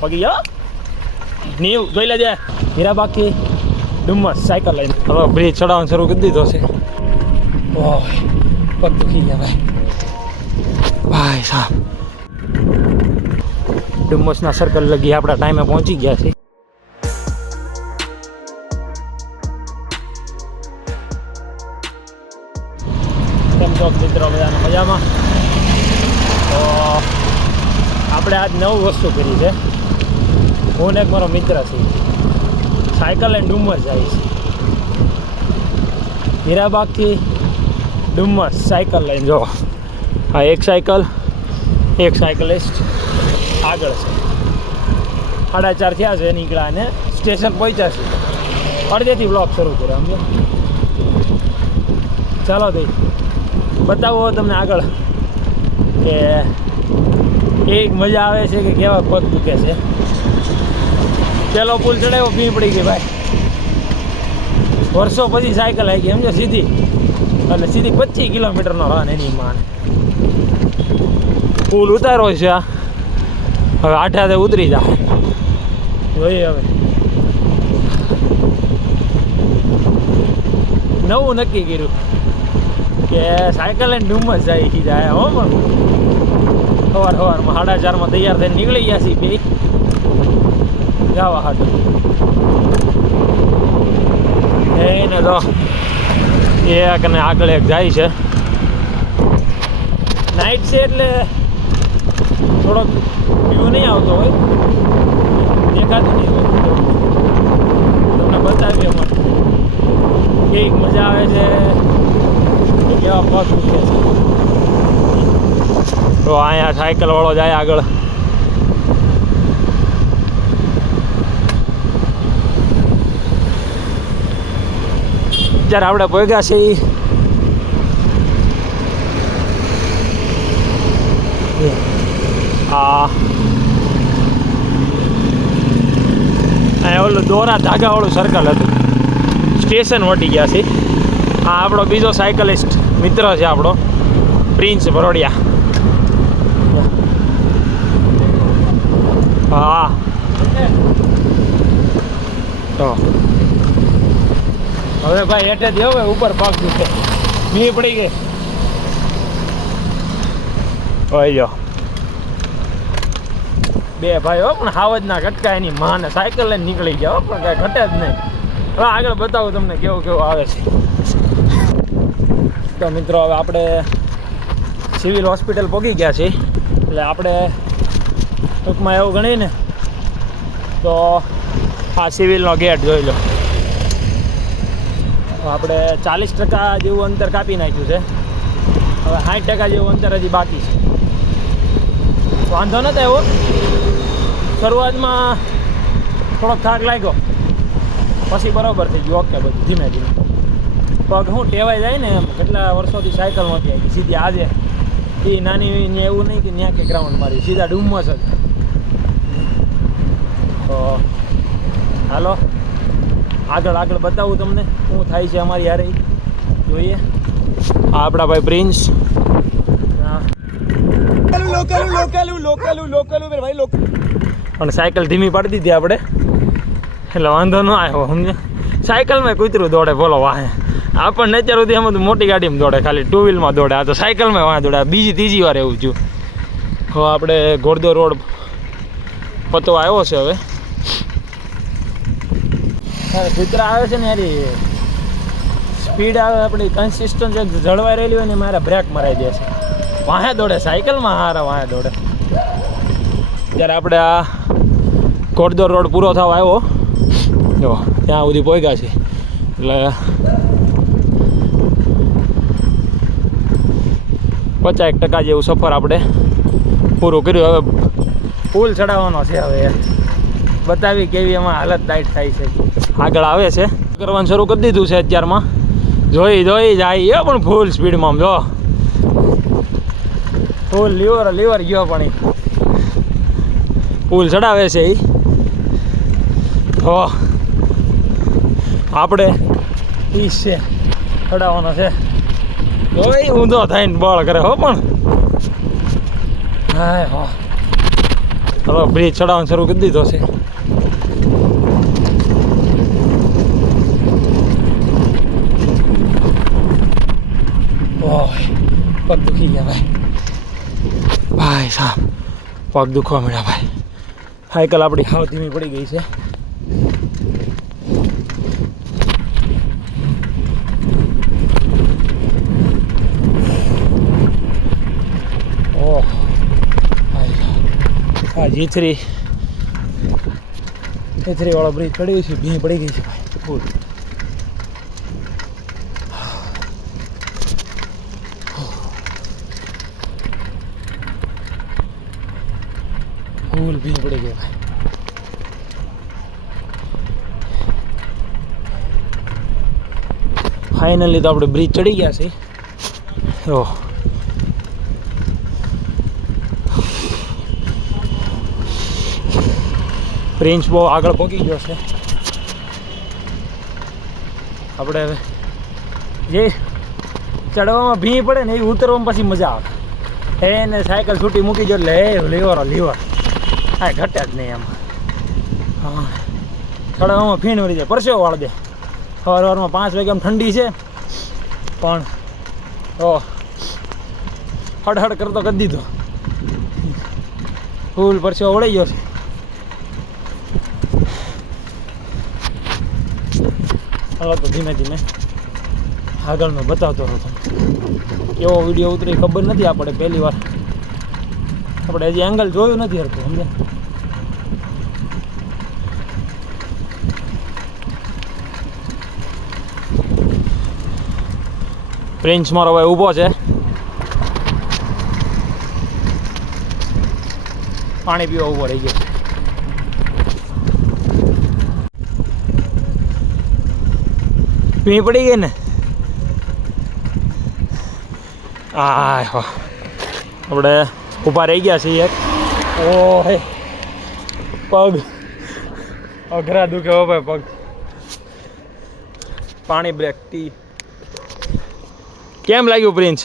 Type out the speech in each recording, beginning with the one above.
પગી જાઓ નીવ જોઈ લેજે હીરાબાગથી ડુમ્મસ સાયકલ લઈને હવે બ્રિજ ચડાવવાનું શરૂ કરી દીધો છે ઓહ પગ દુખી ગયા ભાઈ સાહેબ ડુમ્મસના સર્કલ લગી આપણા ટાઈમે પહોંચી ગયા છે કેમ છો મિત્રો બધાને મજામાં તો આપણે આજ નવું વસ્તુ કરી છે હું ને એક મારો મિત્ર છે સાયકલ લઈને ડુમ્મસ જાય છે હીરાબાગથી ડુમ્મસ સાયકલ લઈને જો આ એક સાયકલિસ્ટ આગળ છે 4:30 થયા છે નીકળ્યા અને સ્ટેશન પહોંચ્યા છે અડધેથી બ્લોક શરૂ કર્યો સમજો ચાલો ભાઈ બતાવો તમને આગળ કે એક મજા આવે છે કે કેવા પગ દુખે છે પેલો પુલ ચડાવ્યો ભી પડી ગઈ ભાઈ વર્ષો પછી સાયકલ આવી ગઈ સમજો સીધી અને સીધી 25 કિલોમીટરનો રન એની માન પુલ ઉતારો છે આ હવે આઠે ઉતરી જાય જોઈએ હવે નવું નક્કી કર્યું કે સાયકલ લઈને ડુમ્મસ જાય હો પણ સવારમાં 4:30 તૈયાર થઈને નીકળી ગયા છીએ બે જવા હાટ એને તો એક અને આગળ એક જાય છે નાઇટ છે એટલે થોડોક વ્યૂ નહીં આવતો હોય દેખાતું નહીં હોય તમને બતાવીએ મને કેવી મજા આવે છે કેવા પગ દુખે છે તો અહીંયા સાયકલ વાળો જાય આગળ જ્યારે આપણે પહોંચ્યા છે અહીંયા ઓલું દોરા ધાગાવાળું સર્કલ હતું સ્ટેશન વટી ગયા છે આ આપણો બીજો સાયકલિસ્ટ મિત્ર છે આપણો પ્રિન્સ ભરોડિયા હા તો હવે ભાઈ હેઠેથી હવે ઉપર પગ દુખે મી પડી ગઈ હોય જો બે ભાઈ હો પણ હાવજના કટકા એની માને સાયકલ લઈને નીકળી ગયા પણ કાંઈ ઘટે જ નહીં હવે આગળ બતાવું તમને કેવું આવે છે તો મિત્રો હવે આપણે સિવિલ હોસ્પિટલ પહોંચી ગયા છીએ એટલે આપણે ટૂંકમાં એવું ગણીને તો આ સિવિલનો ગેટ જોઈ લો આપણે 40% જેવું અંતર કાપી નાખ્યું છે હવે 60% જેવું અંતર હજી બાકી છે વાંધો નતો એવો શરૂઆતમાં થોડોક થાક લાગ્યો પછી બરાબર થઈ ગયું ઓકે બધું ધીમે ધીમે પગ શું ટેવાઈ જાય ને એમ કેટલા વર્ષોથી સાયકલ નહોતી આવી સીધી આજે એ નાની એવું નહીં કે ત્યાં કે ગ્રાઉન્ડ મારી સીધા ડુમ્મસ જ તો હાલો આગળ બતાવું તમને શું થાય છે અમારી હારે જોઈએ આ આપણા ભાઈ પ્રિન્સ અને સાયકલ ધીમી પાડી દીધી આપણે એટલે વાંધો ન આવ્યો સમજે સાયકલમાં કૂતરું દોડે બોલો વાહે આપણને અત્યાર સુધી એમાં તો મોટી ગાડીમાં દોડે ખાલી 2 વ્હીલમાં દોડે આ તો સાયકલમાં વાહ દોડે ત્રીજી વાર એવું છું હવે આપણે ઘોડદો રોડ પતો આવ્યો છે હવે કૂતરા આવે છે ને યાર સ્પીડ આવે આપણી કન્સિસ્ટન્સી જળવાઈ રહેલી હોય ને મારે બ્રેક મરાઈ દે છે વાહે દોડે સાયકલમાં હારા વાહે દોડે ત્યારે આપણે આ ઘોડદો રોડ પૂરો થવા આવ્યો જો ત્યાં સુધી પહોંચ્યા છે એટલે 50% જેવું સફર આપણે પૂરું કર્યું હવે પુલ ચડાવવાનો છે હવે બતાવી કેવી એમાં હાલત ટાઈટ થાય છે આગળ આવે છે કરવાનું શરૂ કરી દીધું છે અત્યારમાં જોઈ જાય પણ ફૂલ સ્પીડમાં જો ફૂલ લીવર ગયો પણ પુલ ચડાવે છે એ હો આપણે ઈ છે ચડાવવાનો છે જોઈ ઊંધો થઈને બળ કરે હો પણ હા હો હવે બ્રિજ ચડાવવાનું શરૂ કરી દીધો છે. પગ દુખી ગયા ભાઈ સાહેબ, પગ દુખવા મળ્યા ભાઈ. સાયકલ આપણી હાવ ધીમી પડી ગઈ છે. ઓહ હા G3 વાળો બ્રિજ ચડ્યું છે, ભીં પડી ગઈ છે ભાઈ ફૂલ. ફૂલ ભીં પડી ગઈ ભાઈ. ફાઇનલી તો આપણે બ્રિજ ચડી ગયા છે. ઓહ પ્રિન્સ બહુ આગળ પહોંચી ગયો છે. આપણે હવે જે ચડવામાં ભીં પડે ને એ ઉતરવામાં પછી મજા આવે. એને સાયકલ છૂટી મૂકી જો એટલે લીવર હા ઘટે જ નહીં એમાં. હા ચડવામાં ફીણ વળી જાય, પરસેવો વાળ દે. સવારમાં 5 વાગે આમ ઠંડી છે પણ હડ કરતો કરી દીધો. ફૂલ પરસેવો વળી ગયો છે. હવે તો ધીમે ધીમે આગળનો બતાવતો હતો. કેવો વિડીયો ઉતરી ખબર નથી આપણે, પહેલી વાર આપણે હજી એંગલ જોયું નથી હરતું સમજે. પ્રિન્સ મારો ભાઈ ઊભો છે, પાણી પીવા ઊભો રહી ગયો. ભીં પડી ગઈ ને. આપણે ઊભા રહી ગયા છીએ. ઓહે પગ અઘરા દુખે હો ભાઈ પગ. પાણી બ્રેક ટી. કેમ લાગ્યું પ્રિન્સ?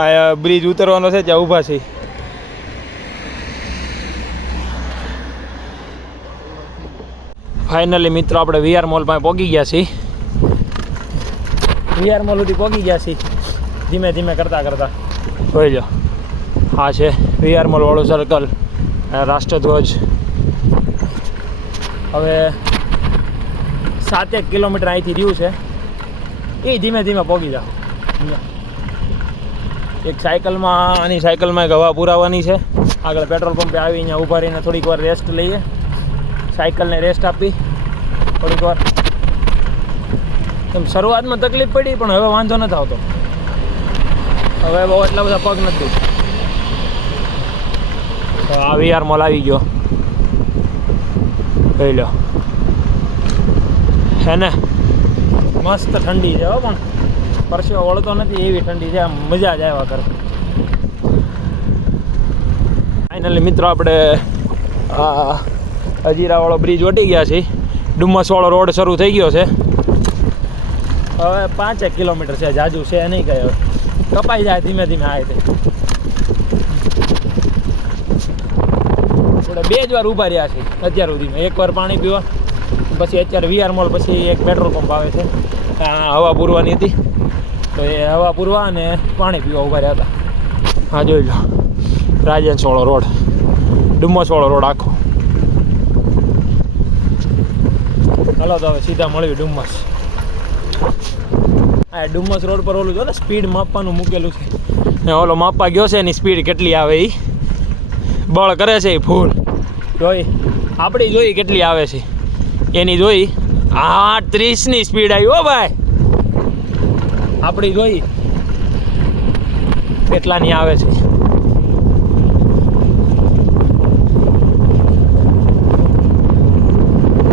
આ બ્રિજ ઉતરવાનો છે ત્યાં ઊભા છે. ફાઇનલી મિત્રો આપણે VR મોલ પાસે પહોંચી ગયા છીએ. VR મોલ સુધી પહોંચી ગયા છીએ ધીમે ધીમે કરતાં જોઈ લો. આ છે VR મોલ વાળું સર્કલ, રાષ્ટ્રધ્વજ. હવે 7 કિલોમીટર અહીંથી રહ્યું છે, એ ધીમે ધીમે પહોંચી જાઓ. એક સાયકલમાં આની સાયકલમાં એક હવા પુરાવાની છે. આગળ પેટ્રોલ પંપે આવી અહીંયા ઊભા રહીને થોડીક વાર રેસ્ટ લઈએ. સાયકલને રેસ્ટ આપી થોડીક વાર. એમ શરૂઆતમાં તકલીફ પડી પણ હવે વાંધો નથી આવતો. હવે બહુ એટલા બધા પગ નથી. તો આ VR મોલ આવી ગયો જોઈ લો. હે ને મસ્ત ઠંડી છે હો, પણ પરસેવો વળતો નથી એવી ઠંડી છે. આમ મજા જ આવ્યા કરે. ફાઇનલી મિત્રો આપણે અજીરાવાળો બ્રિજ વટી ગયા છે. ડુમ્મસવાળો રોડ શરૂ થઈ ગયો છે. હવે 5 કિલોમીટર છે, જાજુ છે નહીં કહે. હવે કપાઈ જાય ધીમે ધીમે. આ રીતે આપણે 2 જ વાર ઊભા રહ્યા છે અત્યાર સુધીમાં. એકવાર પાણી પીવા, પછી અત્યારે VR મોલ, પછી એક પેટ્રોલ પંપ આવે છે. હવા પૂરવાની હતી તો એ હવા પૂરવા અને પાણી પીવા ઊભા રહ્યા હતા. હા જોઈ લો રાજહંસવાળો રોડ, ડુમ્મસવાળો રોડ આખો. ચાલો તો હવે સીધા મળ્યું ડુમ્મસ. હા ડુમ્મસ રોડ પર ઓલું જો ને સ્પીડ માપવાનું મૂકેલું છે. ઓલો માપવા ગયો છે એની સ્પીડ કેટલી આવે એ બળ કરે છે એ ફૂલ. જોઈ આપણી જોઈ કેટલી આવે છે એની જોઈ. 30ની સ્પીડ આવી હો ભાઈ. આપણી જોઈ કેટલાની આવે છે.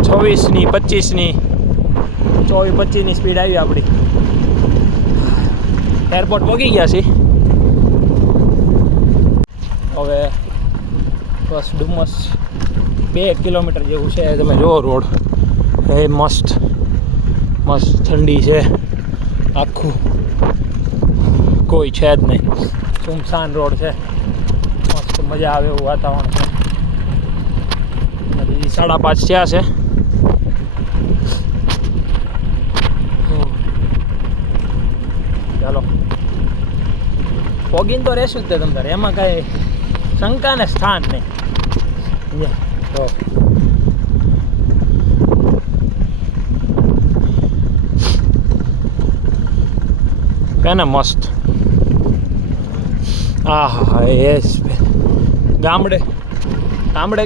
ચોવીસની 25ની 24-25ની સ્પીડ આવી આપણી. એરપોર્ટ પહોંચી ગયા છે. હવે બસ ડુમ્મસ 2 કિલોમીટર જેવું છે. તમે જુઓ રોડ એ મસ્ત ઠંડી છે. આખું કોઈ છે જ નહીં, સુમસાન રોડ છે. મજા આવે એવું વાતાવરણ છે. 5:30 થયા છે. ચાલો પોગીન તો રહેશું જ તે તમ તારે, એમાં કાંઈ શંકા ને સ્થાન નહીં. તો કેને મસ્ત. હા હા યસ. ગામડે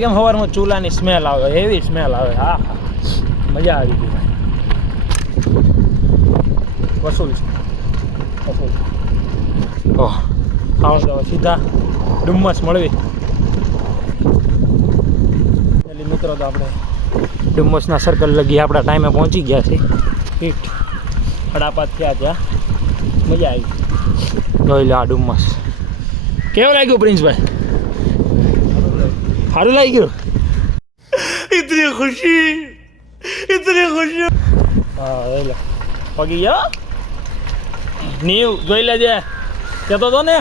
કેમ સવારમાં ચૂલાની સ્મેલ આવે, એવી સ્મેલ આવે. હા હા મજા આવી ગઈ ભાઈ. વસૂલ ઓહ આવો તો સીધા ડુમ્મસ મળવી. એટલે મિત્રો તો આપણે ડુમ્મસના સર્કલ લગી આપણા ટાઈમે પહોંચી ગયા છે. 5:30 થયા ત્યાં. મજા આવી. જોઈ લો આ ડુમ્મસ. કેવું લાગ્યું પ્રિન્સભાઈ? સારું લાગ્યું? ઇતની ખુશી. હા એટલે પગી ગયો. નીવ જોઈ લેજે. કહેતો હતો ને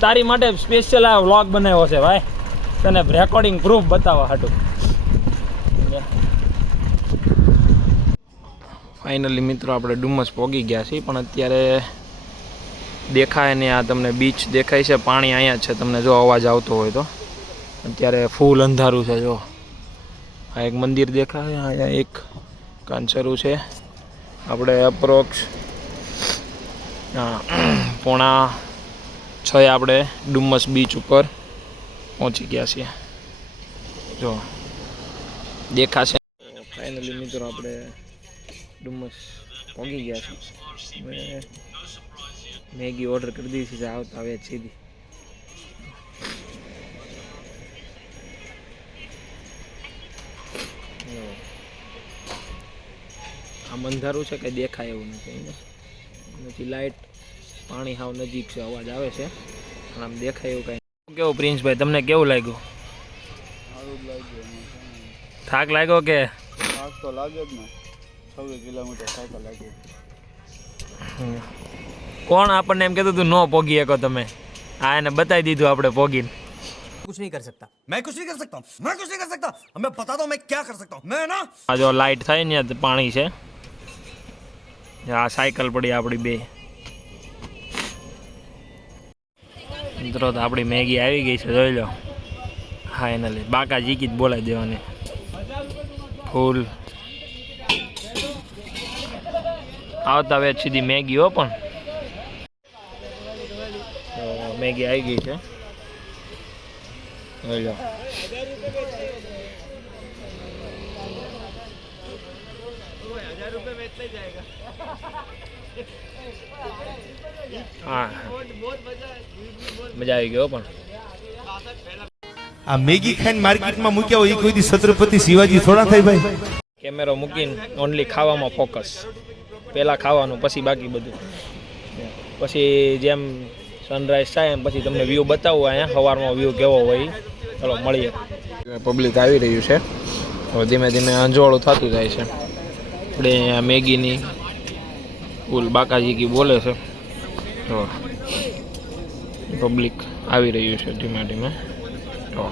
તારી માટે સ્પેશિયલ આ વ્લોગ બનાવ્યો છે ભાઈ, તને રેકોર્ડિંગ પ્રૂફ બતાવવા હાટું. ફાઇનલી મિત્રો આપણે ડુમ્મસ પહોંચી ગયા છીએ, પણ અત્યારે દેખાય ને આ તમને બીચ દેખાય છે, પાણી અહીંયા છે. તમને જો અવાજ આવતો હોય તો અત્યારે ફૂલ અંધારું છે. જો આ એક મંદિર દેખાય, અહીંયા એક કાંચરું છે. આપણે અપ્રોક્સ 5:45 આપણે ડુમ્મસ બીચ ઉપર પહોંચી ગયા છીએ. જો દેખાશે. ફાઇનલી મિત્રો આપણે ડુમ્મસ પહોંચી ગયા છીએ. મેગી ઓર્ડર કરી દીધી છે, આવતા આવે સીધી. આમ અંધારું છે કે દેખાય એવું નથી. લાઇટ પાણી હાવ નજીક છે, અવાજ આવે છે પણ આમ દેખાય એવું કાંઈ. કેવું પ્રિન્સભાઈ, તમને કેવું લાગ્યું? થાક લાગ્યો કે? થાક તો લાગે જ ને. 26 કિલોમીટર થાક લાગે. કોણ આપણને એમ કહેતું તું નો પોગી શકો તમે? હા એને બતાવી દીધું આપણે પોગીને. कुछ नहीं कर सकता, मैं कुछ नहीं कर सकता, मैं कुछ नहीं कर सकता, मैं बता दो मैं क्या कर सकता हूँ. मैं ना આ જો લાઇટ થાય ને પાણી છે. આ સાયકલ પડી આપણી બે. મિત્રો તો આપણી મેગી આવી ગઈ છે, જોઈ લો. ફાઇનલી બાકા જીકી જ બોલાવી દેવાની. ફૂલ આવતા વેચ સીધી મેગી હો. પણ મેગી આવી ગઈ છે, જોઈ લો. હા મજા આવી ગયો. પણ આ મેગી ખાઈને માર્કેટમાં મૂક્યા હોય એ કોઈ દી છત્રપતિ શિવાજી થોડા થાય ભાઈ. કેમેરો મૂકીને ઓનલી ખાવામાં ફોકસ. પહેલાં ખાવાનું પછી બાકી બધું. પછી જેમ સનરાઈઝ થાય એમ પછી તમને વ્યૂ બતાવું અહીંયા સવારમાં વ્યૂ કેવો હોય. ચાલો મળીએ. પબ્લિક આવી રહ્યું છે, હવે ધીમે ધીમે અંજવાળું થતું જાય છે. આપણે અહીંયા મેગીની ફૂલ બાકાજી બોલે છે. તો પબ્લિક આવી રહ્યું છે ધીમે ધીમે. તો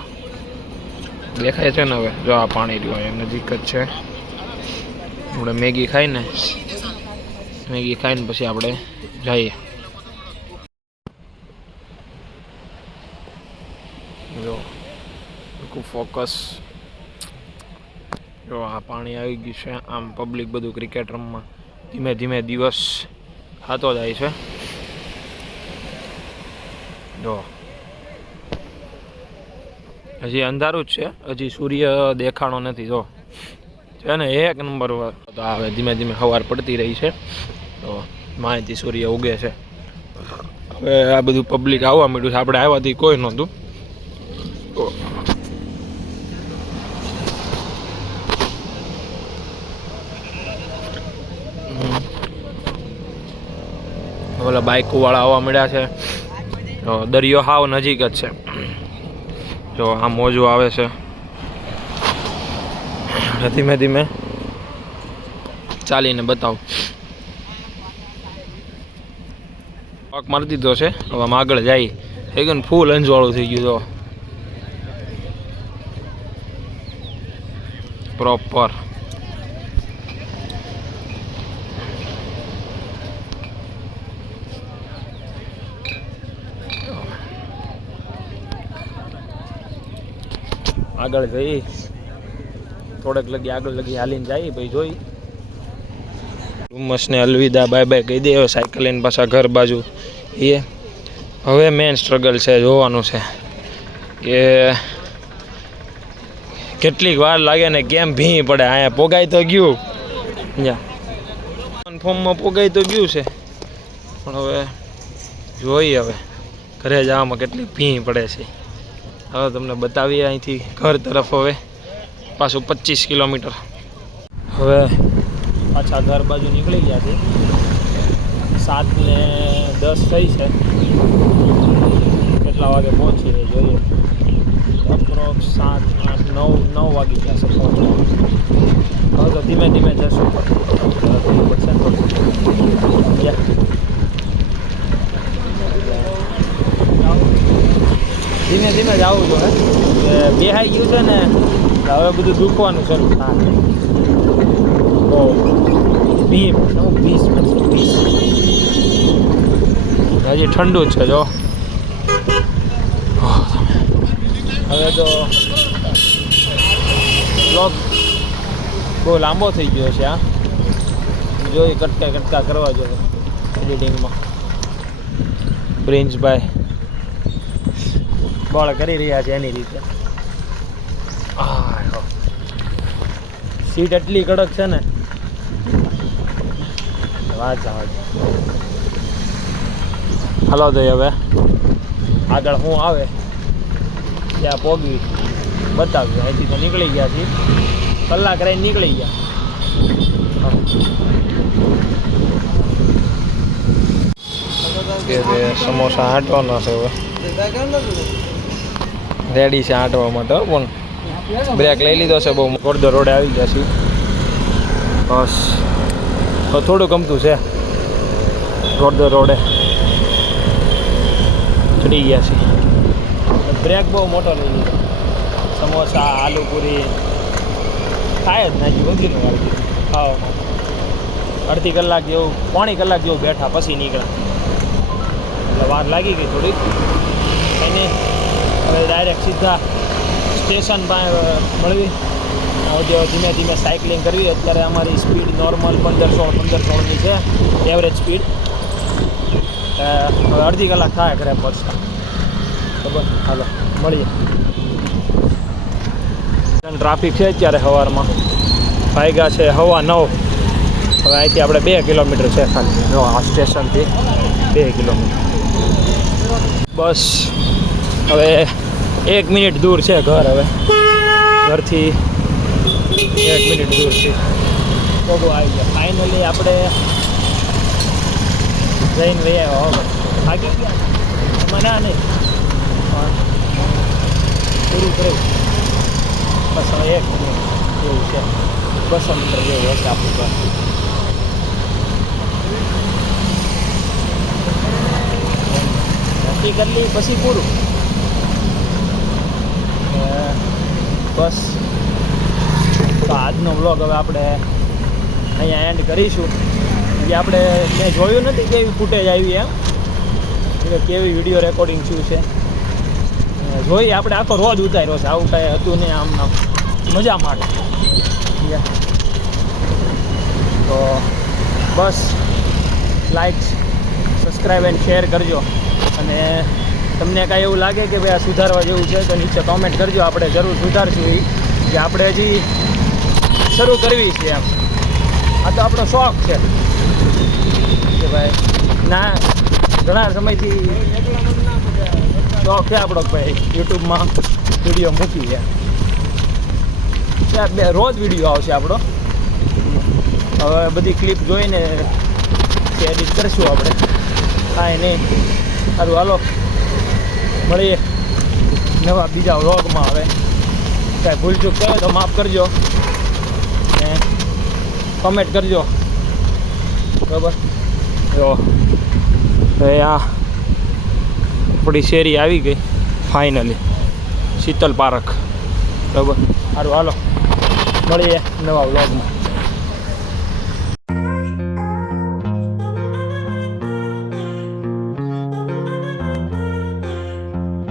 દેખાય છે ને હવે જો આ પાણી રહ્યું હોય નજીક જ છે. આપણે મેગી ખાઈને પછી આપણે જઈએ. જો ફોકસ. જો આ પાણી આવી ગયું છે. આમ પબ્લિક બધું ક્રિકેટ રમવા ધીમે ધીમે દિવસ થતો જાય છે. જો હજી અંધારું જ છે, હજી સૂર્ય દેખાણો નથી. જો છે ને એક નંબર. તો હવે ધીમે ધીમે સવાર પડતી રહી છે, તો માહિતી સૂર્ય ઉગે છે. હવે આ બધું પબ્લિક આવવા માંડ્યું છે. આપણે આવ્યાથી કોઈ નહોતું. ઓલા બાઇકો વાળા આવવા મળ્યા છે. દરિયો હાવ નજીક જ છે. જો આ મોજું આવે છે. ધીમે ધીમે ચાલીને બતાવું. પગ મારી દીધો છે, હવે આમ આગળ જાય. થઈ ગયું ફૂલ અંજવાળું થઈ ગયું. તો પ્રોપર. આગળ જઈ થોડેક લગી આગળ લગી હાલીને જાય ભાઈ જોઈ ડુમસને અલવિદા બાય બાય કહી દે. સાયકલ લઈને પાછા ઘર બાજુ એ હવે મેન સ્ટ્રગલ છે, જોવાનું છે કે કેટલીક વાર લાગે ને કેમ ભી પડે. અહીંયા પોગાઈ તો ગયું, ફોર્મમાં પોગાઈ તો ગયું છે, પણ હવે જોઈએ હવે ઘરે જવામાં કેટલી ભી પડે છે. હવે તમને બતાવીએ અહીંથી ઘર તરફ. હવે પાછું 25 કિલોમીટર. હવે પાછા ઘર બાજુ નીકળી ગયા છે. 7:10 થઈ છે. કેટલા વાગે પહોંચીએ જોઈએ. અપ્રોક્સ 7, 8, 9 વાગી ગયા છે પહોંચવા. હવે તો ધીમે ધીમે જશું પડશે થોડું. ધીમે ધીમે જ આવું જો હે બેહાઈ ગયું છે ને હવે બધું દુખવાનું શરૂ થાય. તો 20 હજી ઠંડુ જ છે જો. હવે તો બ્લોગ બહુ લાંબો થઈ ગયો છે. આ જોઈ કટકા કરવા જોઈએ એડિટિંગમાં. પ્રિન્સભાઈ બળ કરી રહ્યા છે એની રીતે. સીટ એટલી કડક છે ને વાત જવા. હાલો તો હવે આગળ શું આવે ત્યાં પોગવી બતાવ્યું. અહીંથી તો નીકળી ગયા છીએ, કલાક રહીને નીકળી ગયા. સમોસા આંટવાના છે હવે, રેડી છે આંટવા માટે. પણ બ્રેક લઈ લીધો છે બહુ. અડધો રોડે આવી ગયા છીએ. બસ તો થોડું ગમતું છે. અડધો રોડે ચડી ગયા છીએ. બ્રેક બહુ મોટો લઈ લીધો. સમોસા આલુપુરી ખાય જ નાખી વધીને વાળી ખાવામાં. અડધી કલાક જેવું, પોણી કલાક જેવું બેઠા પછી નીકળ્યા. એટલે વાર લાગી ગઈ થોડીક. એને હવે ડાયરેક્ટ સીધા સ્ટેશન પાસે મળવી. ધીમે ધીમે સાયકલિંગ કરવી. અત્યારે અમારી સ્પીડ નોર્મલ 15-16ની છે એવરેજ સ્પીડ. હવે અડધી કલાક થાય ઘરે પહોંચતા. ખબર હાલો મળીએ. ટ્રાફિક છે અત્યારે સવારમાં. વાગ્યા છે 9:15. હવે અહીંથી આપણે 2 કિલોમીટર છે ખાલી. જો આ સ્ટેશનથી 2 કિલોમીટર. બસ હવે 1 મિનિટ દૂર છે ઘર. હવે ઘરથી 1 મિનિટ દૂર છે. પગો આવી ગયા. ફાઇનલી આપણે જઈને વહી આવ્યા. હવે ભાગી ગયા એમાં ના નહીં પૂરું કર્યું. બસ હવે 1 મિનિટ એવું છે. 200 મીટર જેવું હશે આપણું ઘર. નક્કી કરી લઈ પછી પૂરું. બસ તો આજનો વ્લોગ હવે આપણે અહીંયા એન્ડ કરીશું. કે આપણે મેં જોયું નથી કેવી ફૂટેજ આવી એમ, કે કેવી વિડીયો રેકોર્ડિંગ શું છે. જોઈએ આપણે આખો રોજ ઉતાર્યો છે. આવું કાંઈ હતું નહીં. આમ મજા માટે. તો બસ લાઈક, સબસ્ક્રાઈબ એન્ડ શેર કરજો. અને તમને કાંઈ એવું લાગે કે ભાઈ આ સુધારવા જેવું છે તો નીચે કોમેન્ટ કરજો. આપણે જરૂર સુધારશું. એ કે આપણે હજી શરૂ કરવી છે એમ. આ તો આપણો શોખ છે કે ભાઈ ના ઘણા સમયથી શોખ છે આપણો ભાઈ યુટ્યુબમાં વિડીયો મૂકી છે. રોજ વિડીયો આવશે આપણો. હવે બધી ક્લિપ જોઈને એડિટ કરીશું આપણે. કાંઈ નહીં. સારું હાલો મળીએ નવા બીજા વ્લોગમાં. હવે કાંઈ ભૂલચૂક કરે તો માફ કરજો ને કમેન્ટ કરજો. બરાબર. જો હવે આ આપણી શેરી આવી ગઈ ફાઇનલી, શીતલ પાર્ક. બરાબર. સારું હાલો. મળીએ નવા વ્લોગમાં.